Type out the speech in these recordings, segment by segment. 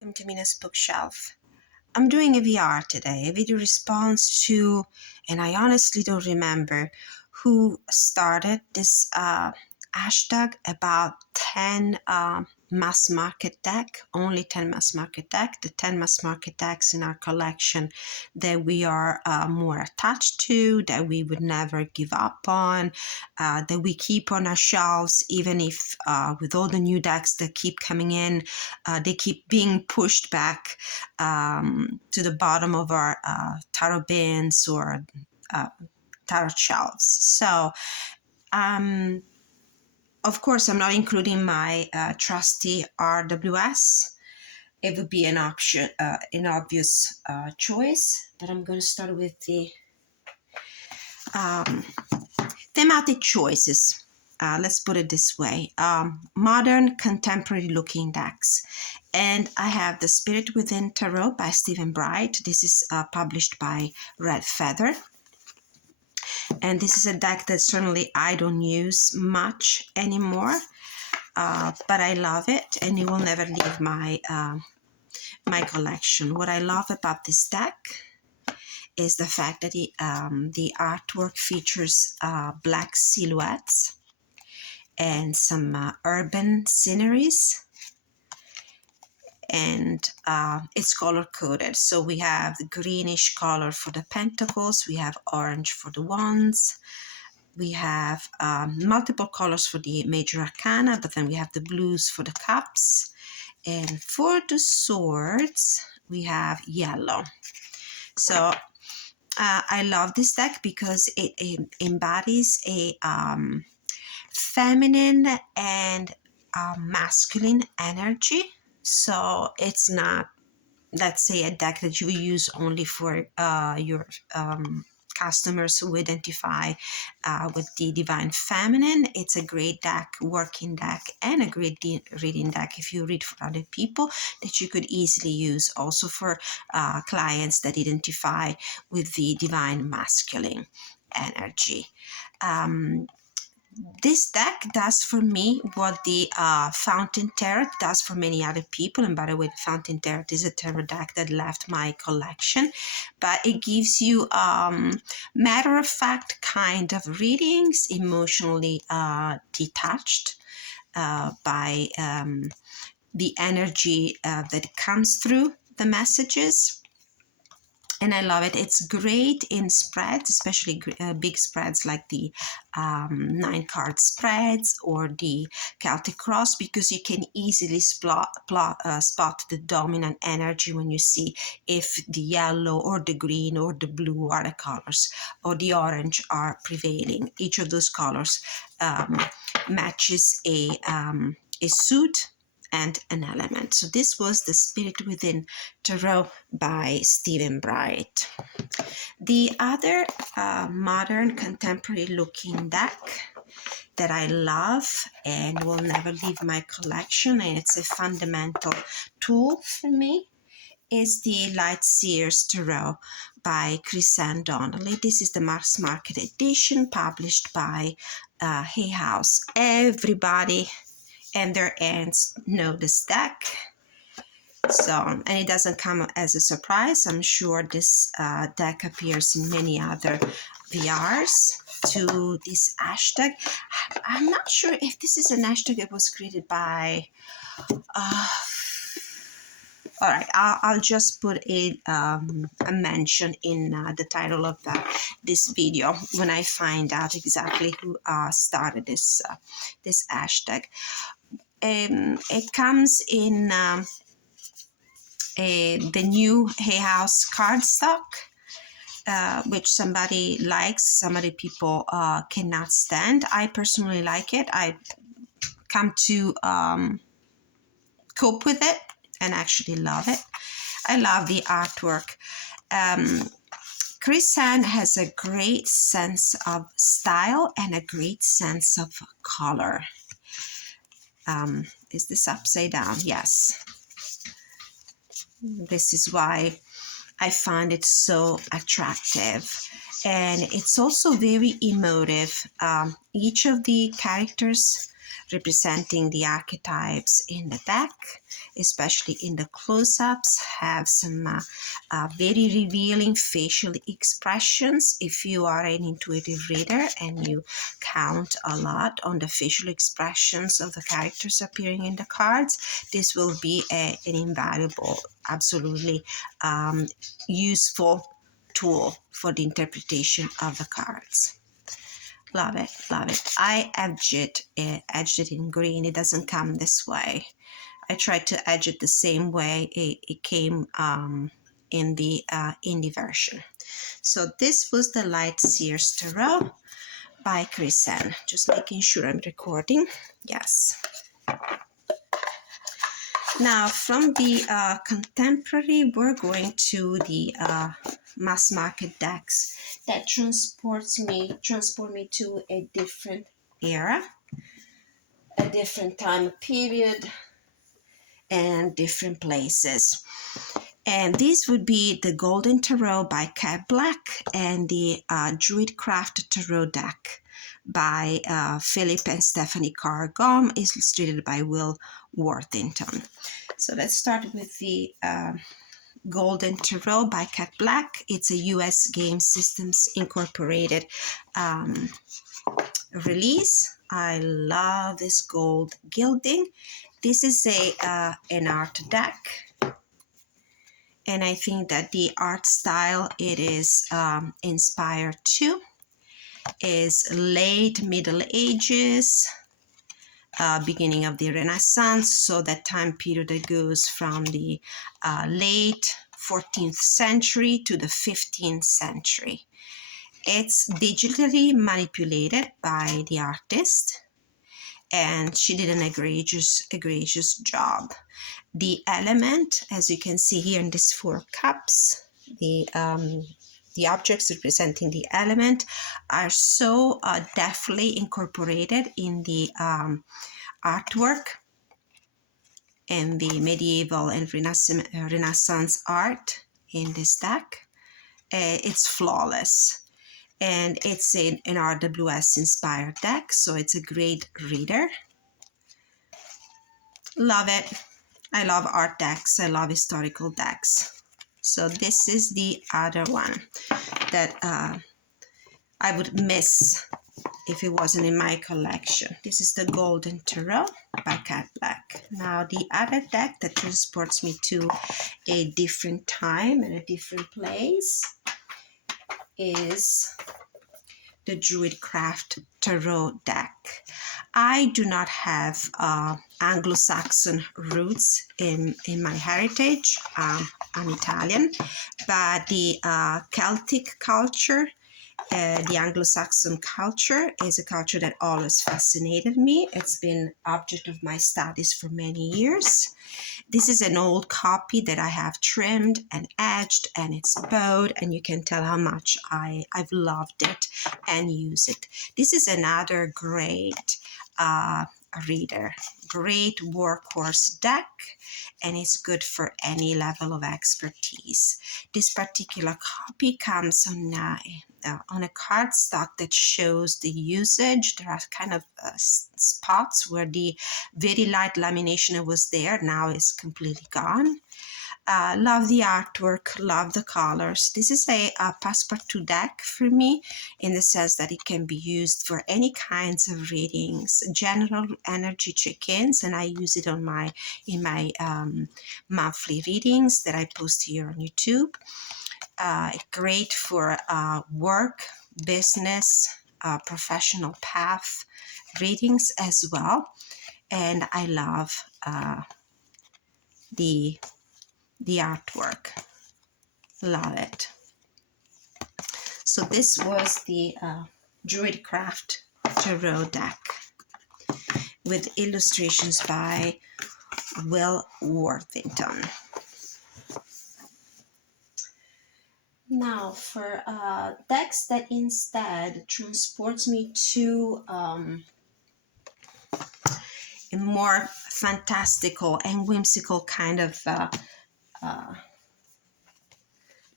Welcome to Mina's bookshelf. I'm doing a VR today, a video response to, and I honestly don't remember who started this hashtag about 10 mass market deck, only 10 mass market deck, the 10 mass market decks in our collection that we are more attached to, that we would never give up on, that we keep on our shelves, even if with all the new decks that keep coming in, they keep being pushed back to the bottom of our tarot bins or tarot shelves. So, of course, I'm not including my trusty RWS. It would be an option, an obvious choice, but I'm going to start with the thematic choices. Let's put it this way. Modern, contemporary looking decks. And I have The Spirit Within Tarot by Stephen Bright. This is published by Red Feather. And this is a deck that certainly I don't use much anymore, but I love it, and it will never leave my my collection. What I love about this deck is the fact that the artwork features black silhouettes and some urban sceneries, and it's color coded. So we have the greenish color for the pentacles, we have orange for the wands, we have multiple colors for the major arcana, but then we have the blues for the cups, and for the swords we have yellow. So I love this deck because it embodies a feminine and masculine energy. So it's not, let's say, a deck that you use only for your customers who identify with the divine feminine. It's a great deck, working deck, and a great reading deck if you read for other people, that you could easily use also for clients that identify with the divine masculine energy. This deck does for me what the Fountain Tarot does for many other people. And by the way, the Fountain Tarot is a tarot deck that left my collection, but it gives you matter-of-fact kind of readings, emotionally detached by the energy that comes through the messages. And I love it. It's great in spreads, especially big spreads like the 9-card spreads or the Celtic Cross, because you can easily spot the dominant energy when you see if the yellow or the green or the blue are the colors, or the orange are prevailing. Each of those colors matches a suit and an element. So this was The Spirit Within Tarot by Stephen Bright. The other modern contemporary looking deck that I love and will never leave my collection, and it's a fundamental tool for me, is the Light Seers Tarot by Chris-Anne Donnelly. This is the mass market edition published by Hay House. Everybody and their aunts know this deck. So, and it doesn't come as a surprise. I'm sure this deck appears in many other VRs to this hashtag. I'm not sure if this is an hashtag that was created by all right, I'll just put a mention in the title of this video when I find out exactly who started this this hashtag. It comes in the new Hay House cardstock, which somebody likes, some other people cannot stand. I personally like it. I come to cope with it and actually love it. I love the artwork. Chris-Anne has a great sense of style and a great sense of color. Is this upside down? Yes. This is why I find it so attractive. And it's also very emotive. Each of the characters representing the archetypes in the deck especially in the close-ups, have some very revealing facial expressions. If you are an intuitive reader and you count a lot on the facial expressions of the characters appearing in the cards, this will be an invaluable, absolutely useful tool for the interpretation of the cards. Love it, love it. I edged it in green. It doesn't come this way. I tried to edge it the same way it came in the indie version. So this was the Light Seers Tarot by Kristen. Just making sure I'm recording. Yes. Now from the contemporary, we're going to the mass market decks that transport me to a different era, a different time period, and different places. And this would be the Golden Tarot by Cat Black and the Druidcraft Tarot deck by Philip and Stephanie Carr-Gomm, illustrated by Will Worthington. So let's start with the Golden Tarot by Cat Black. It's a US Game Systems Incorporated release. I love this gold gilding. This is an art deck, and I think that the art style it is inspired to is late Middle Ages, beginning of the Renaissance, so that time period that goes from the late 14th century to the 15th century. It's digitally manipulated by the artist, and she did an egregious job. The element, as you can see here in these 4 cups, the objects representing the element are so deftly incorporated in the artwork and the medieval and Renaissance art in this deck. It's flawless. And it's an RWS inspired deck, so it's a great reader. Love it. I love art decks. I love historical decks. So this is the other one that I would miss if it wasn't in my collection. This is the Golden Tarot by Cat Black. Now the other deck that transports me to a different time and a different place is the Druidcraft Tarot deck. I do not have Anglo-Saxon roots in my heritage. I'm Italian, but the Celtic culture, the Anglo-Saxon culture is a culture that always fascinated me. It's been object of my studies for many years. This is an old copy that I have trimmed and edged, and it's bowed, and you can tell how much I've loved it and used it. This is another great reader, great workhorse deck, and it's good for any level of expertise. This particular copy comes on a cardstock that shows the usage. There are kind of spots where the very light lamination that was there now is completely gone. Love the artwork, love the colors. This is a passepartout deck for me in the sense that it can be used for any kinds of readings, general energy check-ins, and I use it in my monthly readings that I post here on YouTube. Great for work, business, professional path readings as well. And I love the artwork. Love it. So this was the Druidcraft Tarot deck with illustrations by Will Worthington. Now for decks that instead transports me to a more fantastical and whimsical kind of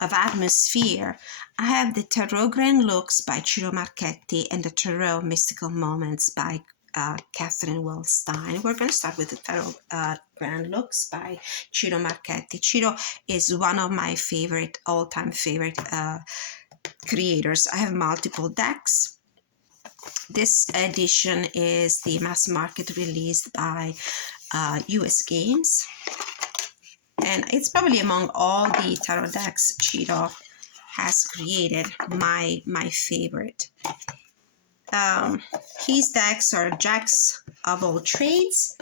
atmosphere, I have the Tarot Grand Looks by Ciro Marchetti and the Tarot Mystical Moments by Catherine Wellstein. We're going to start with the Tarot Grand Looks by Ciro Marchetti. Ciro is one of my favorite, all-time favorite creators. I have multiple decks. This edition is the mass market released by US Games. And it's probably among all the tarot decks Ciro has created, my favorite. His decks are jacks of all trades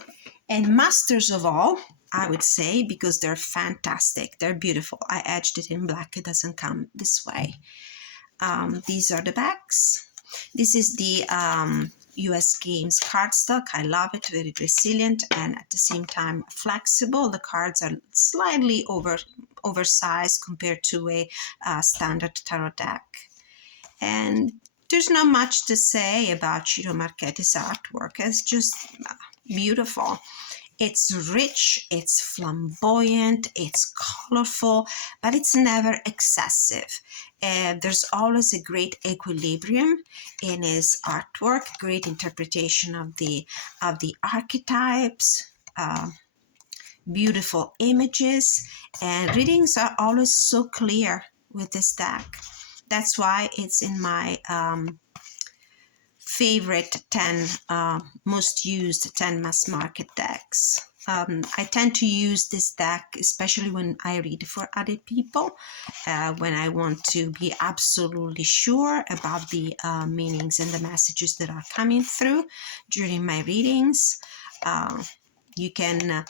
and masters of all, I would say, because they're fantastic. They're beautiful. I edged it in black. It doesn't come this way. These are the backs. This is the US Games cardstock. I love it. Very resilient and at the same time flexible. The cards are slightly oversized compared to a standard tarot deck. And there's not much to say about Ciro Marchetti's artwork. It's just beautiful. It's rich, it's flamboyant, it's colorful, but it's never excessive. There's always a great equilibrium in his artwork, great interpretation of the archetypes, beautiful images, and readings are always so clear with this deck. That's why it's in my favorite 10 most used 10 mass market decks. I tend to use this deck especially when I read for other people, when I want to be absolutely sure about the meanings and the messages that are coming through during my readings. You can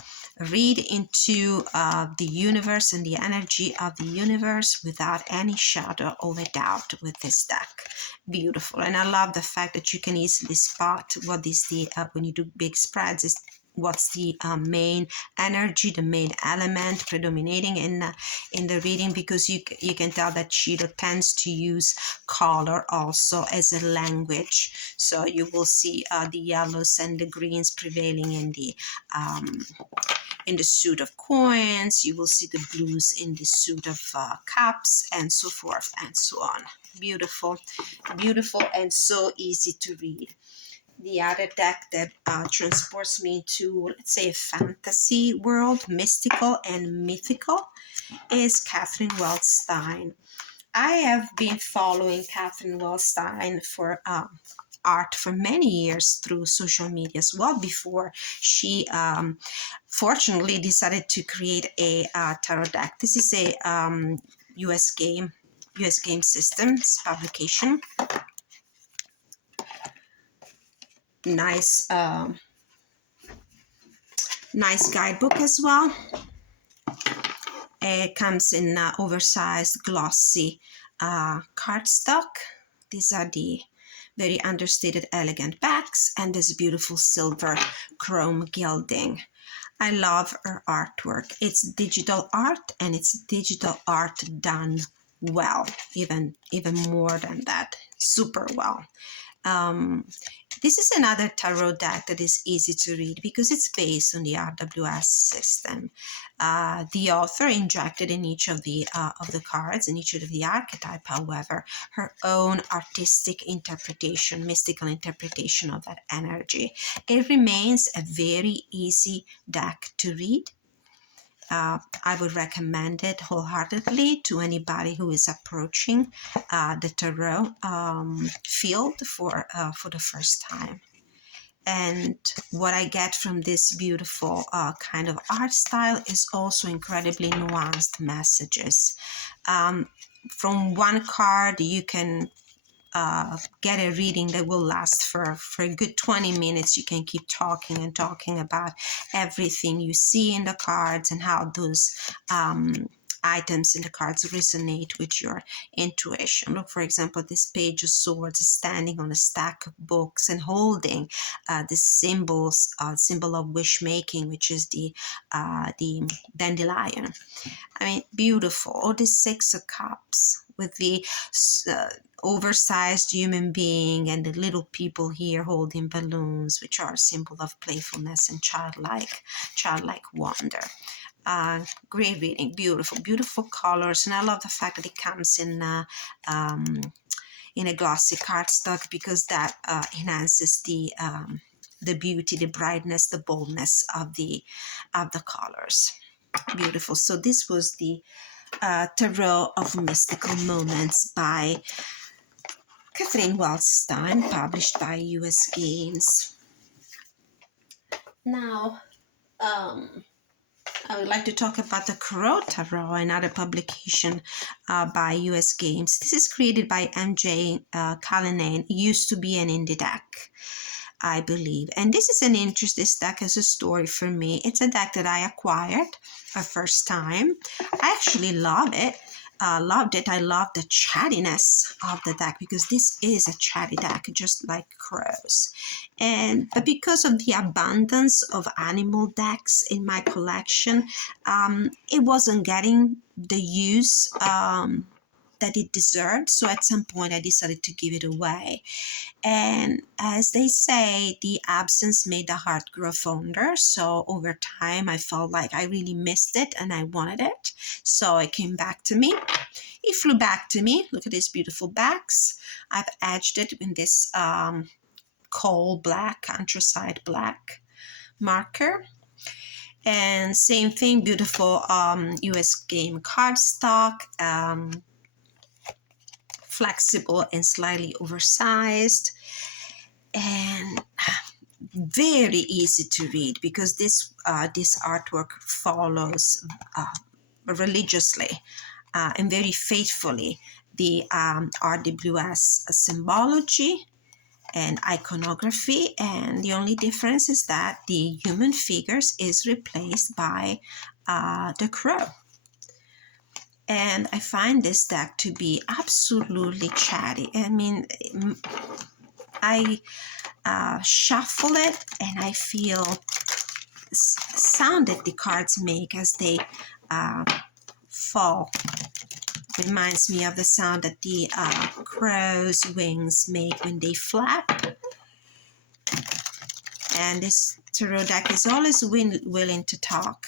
read into the universe and the energy of the universe without any shadow of a doubt with this deck. Beautiful. And I love the fact that you can easily spot what is the, when you do big spreads, is what's the main energy, the main element predominating in the reading, because you can tell that Ciro tends to use color also as a language. So you will see the yellows and the greens prevailing in the suit of coins. You will see the blues in the suit of cups, and so forth and so on. Beautiful, beautiful, and so easy to read. The other deck that transports me to, let's say, a fantasy world, mystical and mythical, is Catherine Wellstein. I have been following Catherine Wellstein for art for many years through social media as well, before she fortunately decided to create a tarot deck. This is a US Game Systems publication. Nice nice guidebook as well. It comes in oversized glossy cardstock. These are the very understated elegant backs, and this beautiful silver chrome gilding. I love her artwork. It's digital art, and it's digital art done well, even more than that, super well. This is another tarot deck that is easy to read because it's based on the RWS system. The author injected in each of the cards, in each of the archetype, however, her own artistic interpretation, mystical interpretation of that energy. It remains a very easy deck to read. I would recommend it wholeheartedly to anybody who is approaching the tarot field for the first time. And what I get from this beautiful kind of art style is also incredibly nuanced messages. From one card, you can get a reading that will last for a good 20 minutes. You can keep talking and talking about everything you see in the cards and how those items in the cards resonate with your intuition. Look, for example, this Page of Swords is standing on a stack of books and holding the symbol of wish making, which is the dandelion. I mean, beautiful. Or the Six of Cups with the oversized human being and the little people here holding balloons, which are a symbol of playfulness and childlike wonder. Great reading, beautiful colors, and I love the fact that it comes in a glossy cardstock, because that enhances the the beauty, the brightness, the boldness of the colors. Beautiful. So this was the Tarot of Mystical Moments by Kathleen Waldstein, published by US Games. Now, I would like to talk about the Crow Tarot, another publication by US Games. This is created by MJ Cullinane. It used to be an indie deck, I believe. And this is an interesting deck as a story for me. It's a deck that I acquired a first time. I actually love it. Loved it. I love the chattiness of the deck because this is a chatty deck, just like Crows. But because of the abundance of animal decks in my collection, it wasn't getting the use that it deserved. So at some point, I decided to give it away. And as they say, the absence made the heart grow fonder. So over time, I felt like I really missed it and I wanted it. So it came back to me. It flew back to me. Look at these beautiful backs. I've edged it in this coal black, anthracite black marker. And same thing, beautiful US game cardstock. Flexible and slightly oversized, and very easy to read because this artwork follows religiously and very faithfully the RWS symbology and iconography, and the only difference is that the human figures is replaced by the crow. And I find this deck to be absolutely chatty. I mean, I shuffle it and I feel the sound that the cards make as they fall. Reminds me of the sound that the crow's wings make when they flap. And this tarot deck is always willing to talk.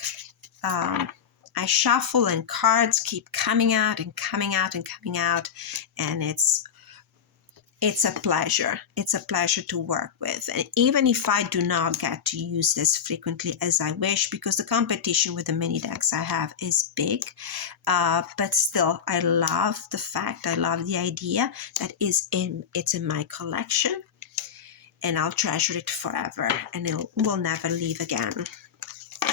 I shuffle and cards keep coming out and coming out and coming out, and it's a pleasure. It's a pleasure to work with. And even if I do not get to use this frequently as I wish, because the competition with the mini decks I have is big, but still, I love the idea that it's in my collection, and I'll treasure it forever, and it will never leave again.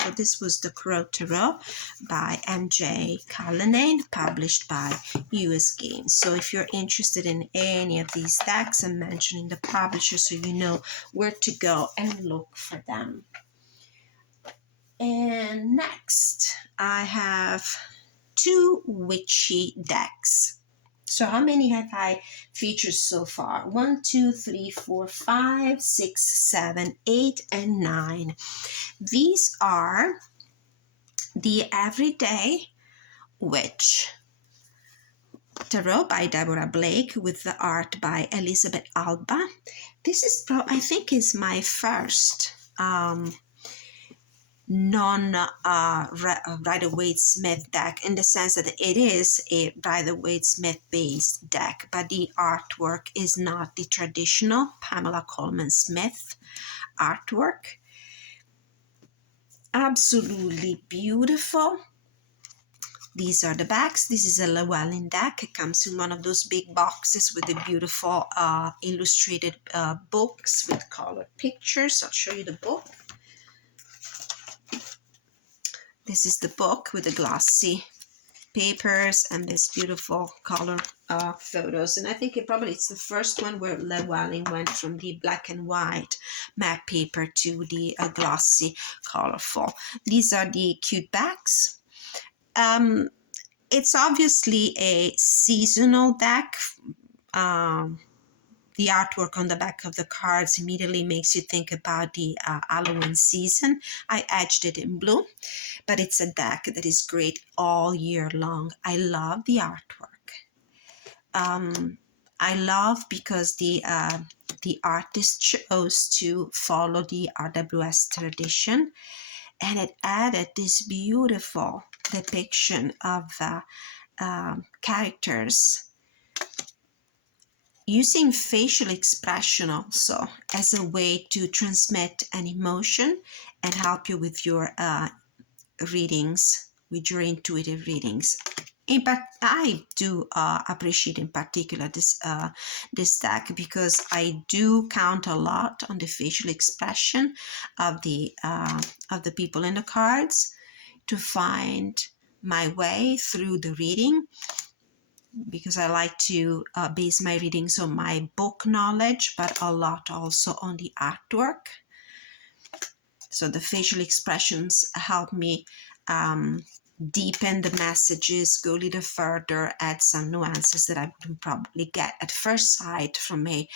So this was the Crow Tarot by MJ Cullinane, published by US Games. So if you're interested in any of these decks, I'm mentioning the publisher so you know where to go and look for them. And next, I have 2 witchy decks. So how many have I featured so far? 1, 2, 3, 4, 5, 6, 7, 8, and 9. These are the Everyday Witch Tarot by Deborah Blake with the art by Elizabeth Alba. This is, I think, is my first non-Rider-Waite-Smith deck, in the sense that it is a Rider-Waite-Smith based deck, but the artwork is not the traditional Pamela Coleman Smith artwork. Absolutely beautiful. These are the backs. This is a Llewellyn deck. It comes in one of those big boxes with the beautiful illustrated books with colored pictures. I'll show you the book. This is the book with the glossy papers and this beautiful color photos. And I think it's the first one where Llewellyn went from the black and white matte paper to the glossy, colorful. These are the cute backs. It's obviously a seasonal deck. The artwork on the back of the cards immediately makes you think about the Halloween season. I edged it in blue, but it's a deck that is great all year long. I love the artwork. I love because the artist chose to follow the RWS tradition, and it added this beautiful depiction of characters using facial expression also as a way to transmit an emotion and help you with your readings, with your intuitive readings. But I do appreciate in particular this deck because I do count a lot on the facial expression of the people in the cards to find my way through the reading, because I like to base my readings on my book knowledge, but a lot also on the artwork. So the facial expressions help me deepen the messages, go a little further, add some nuances that I wouldn't probably get at first sight from a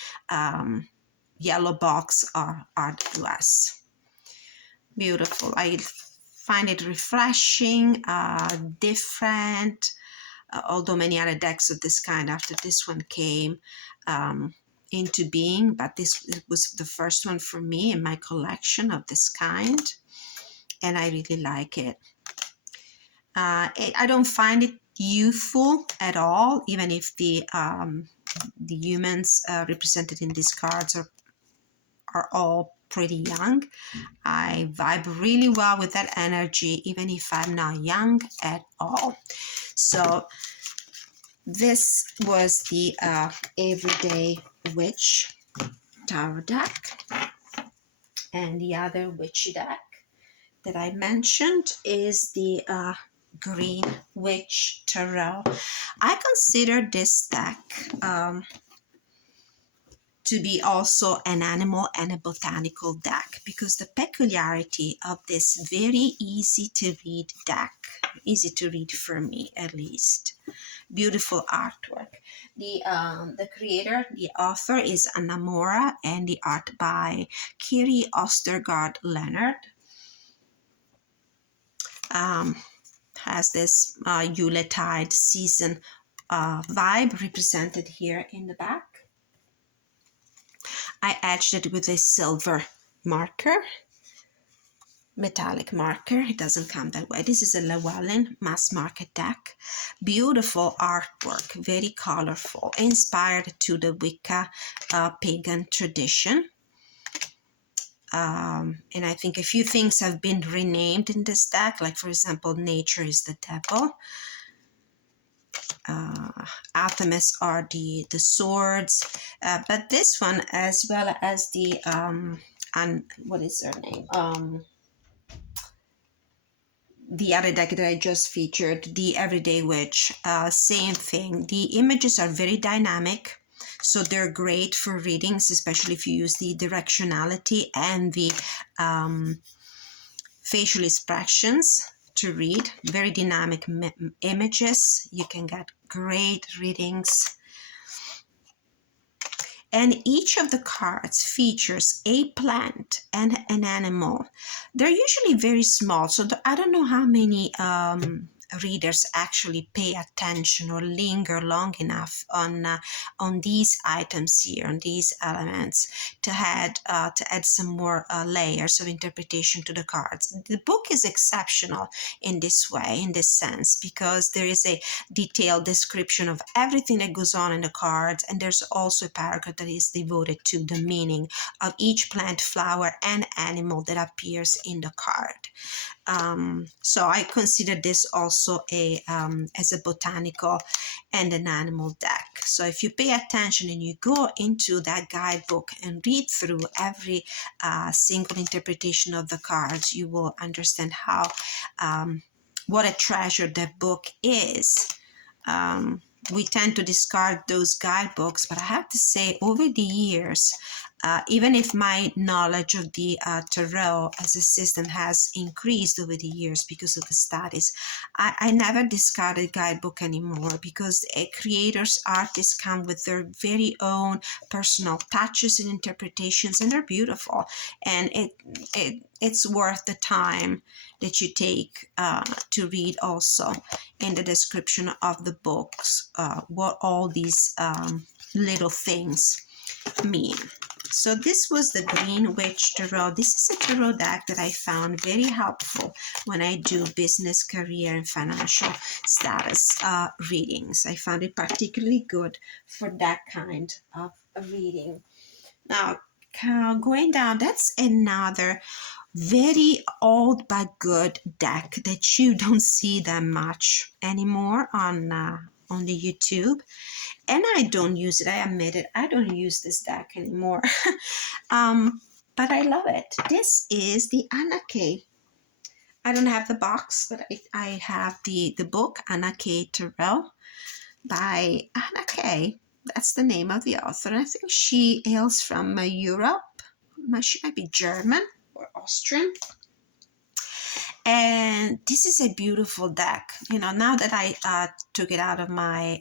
yellow box or art glass. Beautiful. I find it refreshing, different, although many other decks of this kind after this one came into being, but this was the first one for me in my collection of this kind, and I really like it. I don't find it youthful at all, even if the humans represented in these cards are all pretty young. I vibe really well with that energy, even if I'm not young at all. So this was the Everyday Witch Tarot deck. And the other witch deck that I mentioned is the Green Witch Tarot. I consider this deck to be also an animal and a botanical deck, because the peculiarity of this very easy to read deck, easy to read for me at least, beautiful artwork. The creator, the author is Anamora, and the art by Kiri Ostergaard Leonard. Has this Yuletide season vibe represented here in the back. I etched it with a silver marker, metallic marker. It doesn't come that way. This is a Llewellyn mass market deck. Beautiful artwork, very colorful, inspired to the Wicca pagan tradition. And I think a few things have been renamed in this deck, like for example, nature is the devil. Artemis are the swords, but this one, as well as the and what is her name, the other deck that I just featured, the Everyday Witch, same thing. The images are very dynamic, so they're great for readings, especially if you use the directionality and the facial expressions to read. Very dynamic images. You can get great readings. And each of the cards features a plant and an animal. They're usually very small, so I don't know how many readers actually pay attention or linger long enough on these items here, on these elements, to add some more layers of interpretation to the cards. The book is exceptional in this way, in this sense, because there is a detailed description of everything that goes on in the cards, and there's also a paragraph that is devoted to the meaning of each plant, flower, and animal that appears in the card. So I consider this also as a botanical and an animal deck. So if you pay attention and you go into that guidebook and read through every single interpretation of the cards, you will understand how what a treasure that book is. We tend to discard those guidebooks, but I have to say, over the years, even if my knowledge of the tarot as a system has increased over the years because of the studies, I never discard a guidebook anymore, because creators, artists come with their very own personal touches and interpretations, and they're beautiful. And it's worth the time that you take to read also in the description of the books what all these little things mean. So this was the Green Witch Tarot. This is a tarot deck that I found very helpful when I do business, career, and financial status readings. I found it particularly good for that kind of reading. Now, going down, that's another very old but good deck that you don't see that much anymore on the YouTube. And I don't use it. I admit it. I don't use this deck anymore. But I love it. This is the Anna K. I don't have the box, but I have the book, Anna K. Tarot by Anna K. That's the name of the author. I think she hails from Europe. She might be German or Austrian. And this is a beautiful deck. You know, now that I took it out of my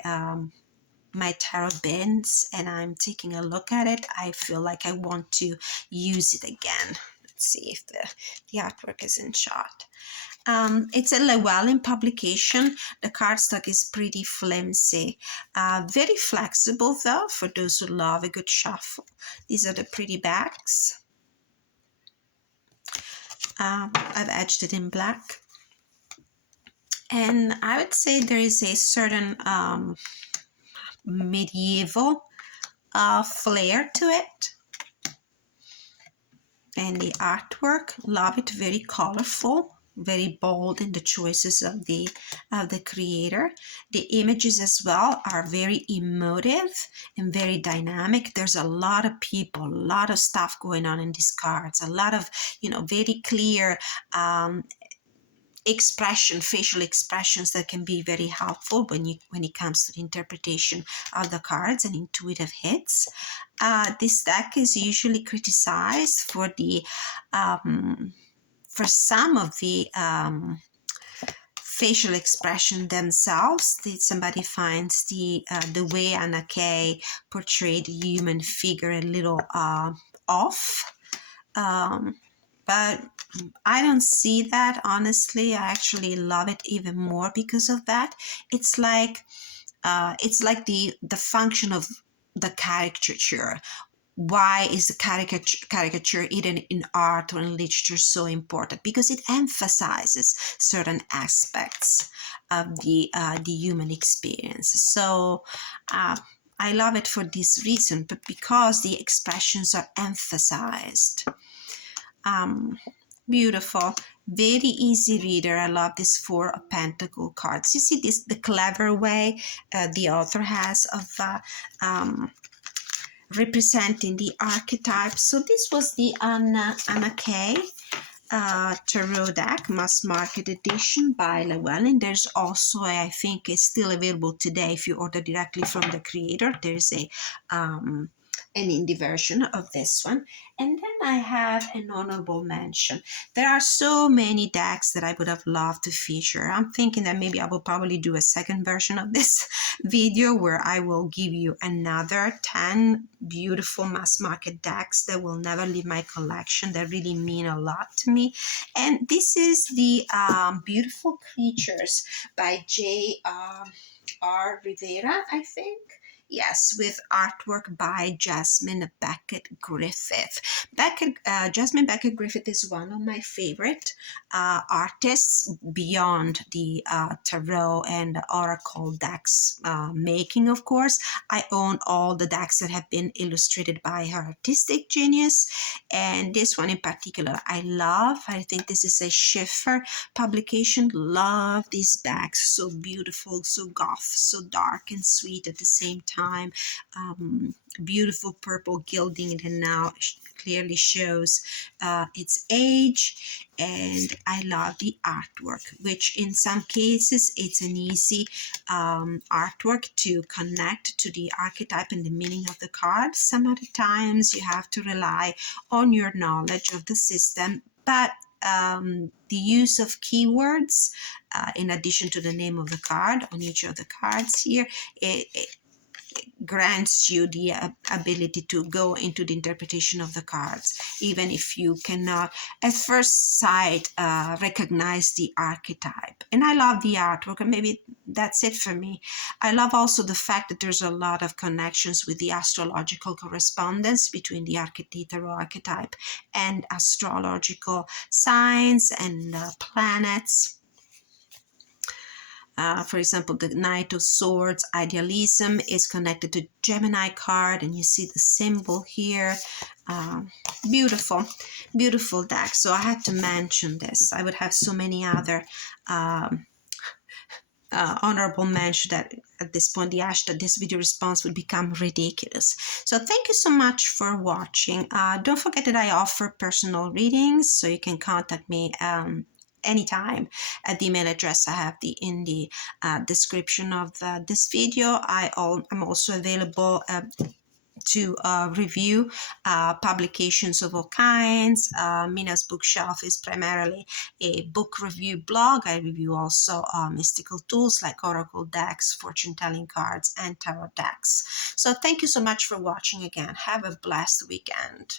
my tarot bins and I'm taking a look at it, I feel like I want to use it again. Let's see if the artwork is in shot. It's a Llewellyn publication. The cardstock is pretty flimsy. Very flexible though, for those who love a good shuffle. These are the pretty backs. I've edged it in black. And I would say there is a certain medieval flair to it. And the artwork, love it, very colorful, very bold in the choices of the creator. The images as well are very emotive and very dynamic. There's a lot of people, a lot of stuff going on in these cards, a lot of, you know, very clear facial expressions that can be very helpful when it comes to the interpretation of the cards and intuitive hits. This deck is usually criticized for the for some of the facial expression themselves. Somebody finds the way Anna Kay portrayed the human figure a little off. But I don't see that, honestly. I actually love it even more because of that. It's like the function of the caricature. Why is the caricature even in art or in literature so important? Because it emphasizes certain aspects of the human experience. So I love it for this reason, but because the expressions are emphasized. Beautiful, very easy reader. I love this Four of Pentacle cards. You see this, the clever way the author has of representing the archetypes. So this was the Anna Kay tarot deck, mass market edition by Llewellyn. There's also, I think it's still available today if you order directly from the creator. There's an indie version of this one. And then I have an honorable mention. There are so many decks that I would have loved to feature. I'm thinking that maybe I will probably do a second version of this video where I will give you another 10 beautiful mass market decks that will never leave my collection, that really mean a lot to me. And this is the Beautiful Creatures by J.R. Rivera, I think. Yes, with artwork by Jasmine Beckett Griffith. Jasmine Beckett Griffith is one of my favorite artists beyond the tarot and oracle decks making, of course. I own all the decks that have been illustrated by her artistic genius, and this one in particular I love. I think this is a Schiffer publication. Love these decks. So beautiful, so goth, so dark and sweet at the same time. Beautiful purple gilding that now clearly shows its age, and I love the artwork, which in some cases it's an easy artwork to connect to the archetype and the meaning of the card. Some other times you have to rely on your knowledge of the system, but the use of keywords in addition to the name of the card on each of the cards here, it grants you the ability to go into the interpretation of the cards, even if you cannot at first sight recognize the archetype. And I love the artwork, and maybe that's it for me. I love also the fact that there's a lot of connections with the astrological correspondence between the tarot archetype and astrological signs and planets. For example, the Knight of Swords, idealism, is connected to Gemini card, and you see the symbol here. Beautiful, beautiful deck. So I had to mention this. I would have so many other honorable mention that at this point the hashtag this video response would become ridiculous. So thank you so much for watching. Don't forget that I offer personal readings, so you can contact me anytime at the email address I have in the description of this video. I'm also available to review publications of all kinds. Mina's Bookshelf is primarily a book review blog. I review also mystical tools like oracle decks, fortune telling cards, and tarot decks. So thank you so much for watching again. Have a blessed weekend.